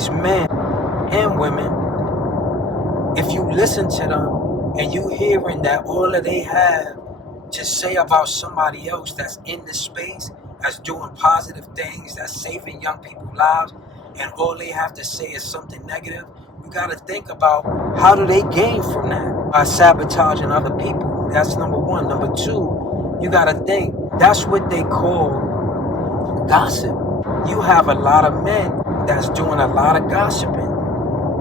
these men and women, if you listen to them and you hearing that all that they have to say about somebody else that's in this space, that's doing positive things, that's saving young people's lives, and all they have to say is something negative, you got to think about how do they gain from that? By sabotaging other people. That's number one. Number two, you got to think that's what they call gossip. You have a lot of men that's doing a lot of gossiping,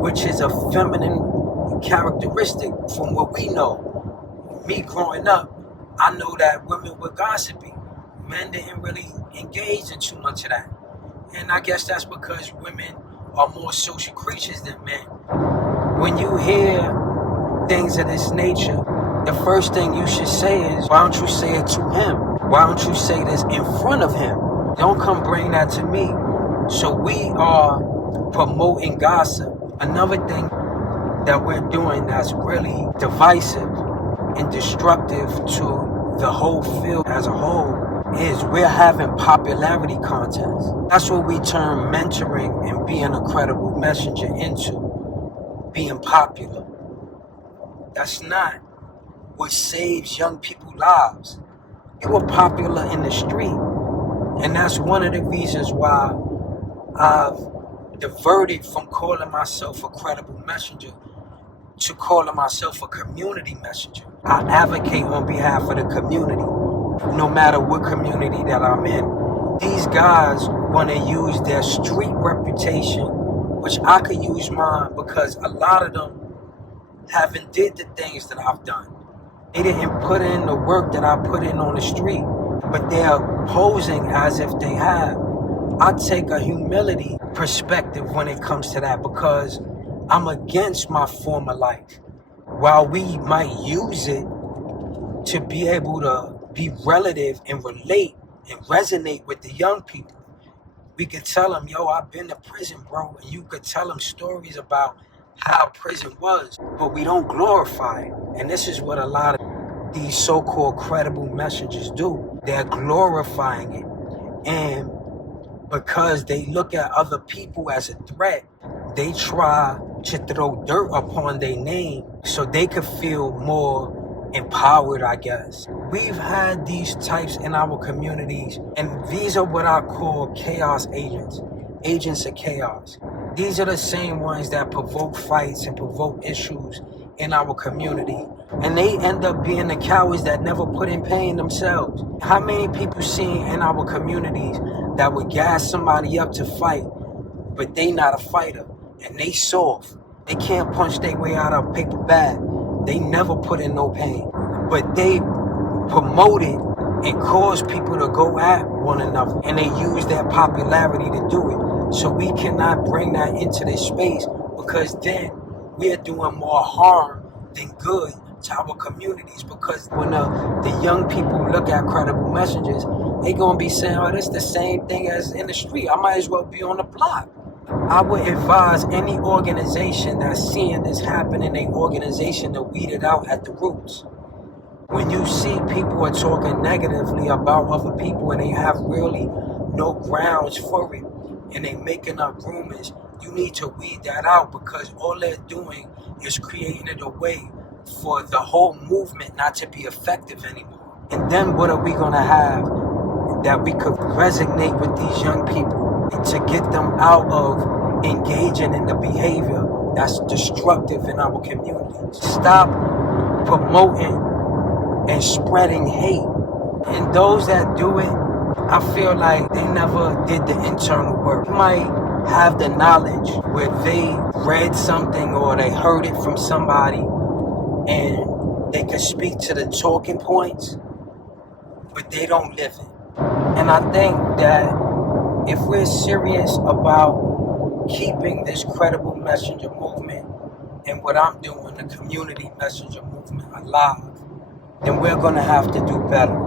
which is a feminine characteristic from what we know. Me growing up, I know that women were gossiping. Men didn't really engage in too much of that. And I guess that's because women are more social creatures than men. When you hear things of this nature, the first thing you should say is, why don't you say it to him? Why don't you say this in front of him? Don't come bring that to me. So we are promoting gossip. Another thing that we're doing that's really divisive and destructive to the whole field as a whole is we're having popularity contests. That's what we turn mentoring and being a credible messenger into, being popular. That's not what saves young people's lives. You were popular in the street, and that's one of the reasons why I've diverted from calling myself a credible messenger to calling myself a community messenger. I advocate on behalf of the community, no matter what community that I'm in. These guys want to use their street reputation, which I could use mine because a lot of them haven't did the things that I've done. They didn't put in the work that I put in on the street, but they're posing as if they have. I take a humility perspective when it comes to that because I'm against my former life. While we might use it to be able to be relative and relate and resonate with the young people, we could tell them, yo, I've been to prison, bro. And you could tell them stories about how prison was, but we don't glorify it. And this is what a lot of these so-called credible messengers do. They're glorifying it. And because they look at other people as a threat, they try to throw dirt upon their name so they could feel more empowered, I guess. We've had these types in our communities, and these are what I call chaos agents, agents of chaos. These are the same ones that provoke fights and provoke issues in our community. And they end up being the cowards that never put in pain themselves. How many people seen in our communities that would gas somebody up to fight, but they not a fighter, and they soft. They can't punch their way out of a paper bag. They never put in no pain. But they promote it and cause people to go at one another, and they use their popularity to do it. So we cannot bring that into this space because then we are doing more harm than good to our communities, because when the young people look at credible messengers, they gonna be saying, oh, this the same thing as in the street. I might as well be on the block. I would advise any organization that's seeing this happen in an organization to weed it out at the roots. When you see people are talking negatively about other people and they have really no grounds for it and they making up rumors, you need to weed that out, because all they're doing is creating a way for the whole movement not to be effective anymore. And then what are we going to have that we could resonate with these young people and to get them out of engaging in the behavior that's destructive in our communities? Stop promoting and spreading hate. And those that do it, I feel like they never did the internal work. You might have the knowledge where they read something or they heard it from somebody and they can speak to the talking points, but they don't live it. And I think that if we're serious about keeping this credible messenger movement and what I'm doing, the community messenger movement, alive, then we're going to have to do better.